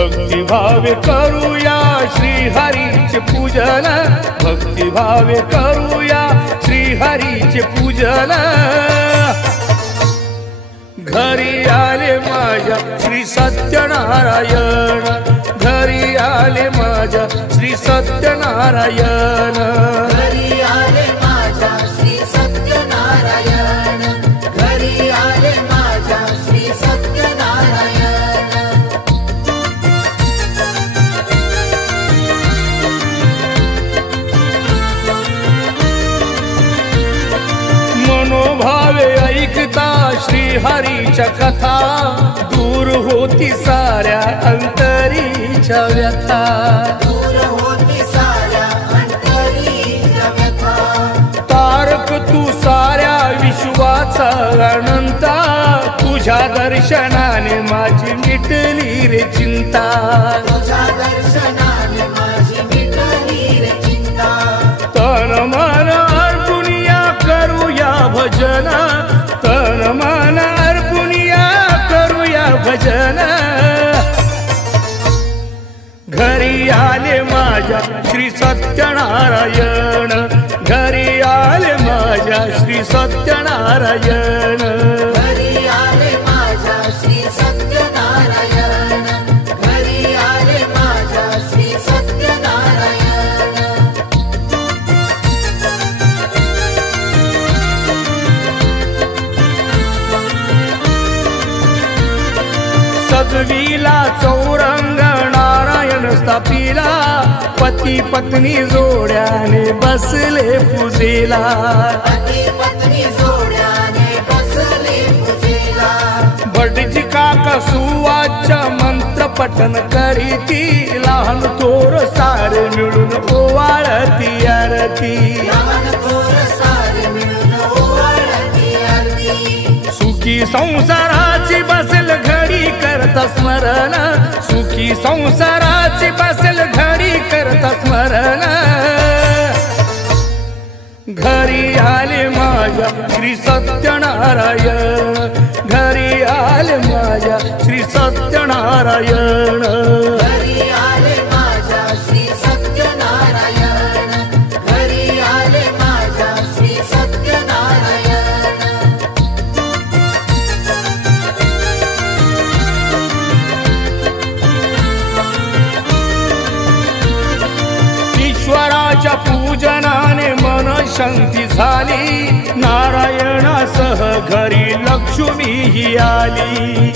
भक्तिभावे करूया श्रीहरीचे पूजन, भक्तिभावे करूया श्रीहरीचे पूजन। घरी आले माझ्या श्री सत्यनारायण, घरी आले माझ्या श्री सत्यनारायण, घरी आले माझ्या श्री सत्यनारायण, घरी आले माझ्या श्री सत्यनारायण। मनोभावे ऐकता श्रीहरीच्या कथा, दूर होती साऱ्या अंतरीच्या व्यथा, दूर होती साऱ्या अंतरीच्या व्यथा। तारक तू साऱ्या विश्वाचा अनंता, तुझ्या दर्शनाने माझी मिटली रे चिंता, तुझ्या दर्शनाने माझी मिटली रे चिंता। तन मन अर्पुनिया करूया भजन, तन मन अर्पुनिया करूया भजन। घरी आले माझ्या श्री सत्यनारायण, घरी आले माझ्या श्री सत्यनारायण, घरी आले माझ्या श्री सत्यनारायण, घरी आले माझ्या श्री सत्यनारायण। सजविला चौरंग नारायण स्थापिला, पती पत्नी जोड्याने बसले पूजेला, पती पत्नी जोड्याने बसले पूजेला। भटजी काका सुवाच्य मंत्र पठन करीती, लहान थोर सारे मिळून ओवाळती आरती, लहान थोर सारे मिळून ओवाळती आरती। सुखी संसाराची बसेल घडी करता स्मरण, सुखी संसाराची बसेल घडी करता स्मरण। घरी आले माझ्या श्री सत्यनारायण, घरी आले माझ्या श्री सत्यनारायण, घरी आले माझ्या श्री सत्यनारायण, घरी आले माझ्या श्री सत्यनारायण। ईश्वराच्या पूजनाने मन शांती झाली, नारायणासह घरी लक्ष्मी ही आली,